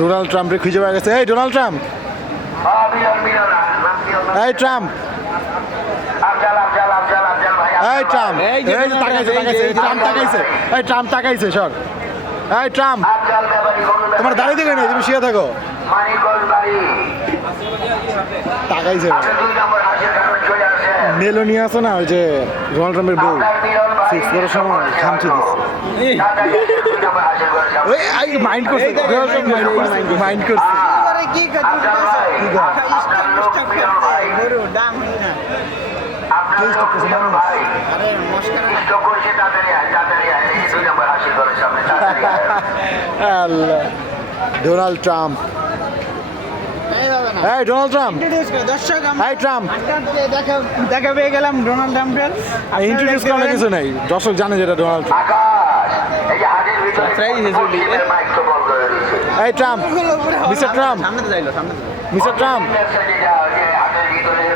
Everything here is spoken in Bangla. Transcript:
ডোনাল্ড ট্রাম্পে খুঁজে পাওয়া গেছে। এই ডোনাল্ড ট্রাম্প, এই ট্রাম্প, এই ট্রাম্প, এই যে তাকাইছে, ট্রাম্প তাকাইছে, এই ট্রাম্প তাকাইছে সর। এই ট্রাম্প, তোমার দাঁড়িয়ে দেখে নেই, তুমি শুয়ে থাকো। তাকাইছে মেলোনিয়া আছে না, ওই যে ডোনাল্ড ট্রাম্পের বউ, 6 করার সময় খামচে দিচ্ছে। মাইন্ড করছে, মাইন্ড করছে। আল্লাহ, ডোনাল্ড ট্রাম্প, এই ডোনাল্ড ট্রাম্প, দর্শক এই ট্রাম্প, দেখা পেয়ে গেলাম ডোনাল্ড ট্রাম্পের। ইন্ট্রোডিউস করার কিছু নেই, দর্শক জানে যেটা ডোনাল্ড ট্রাম্প। এই Trump, mister Trump, mister Trump,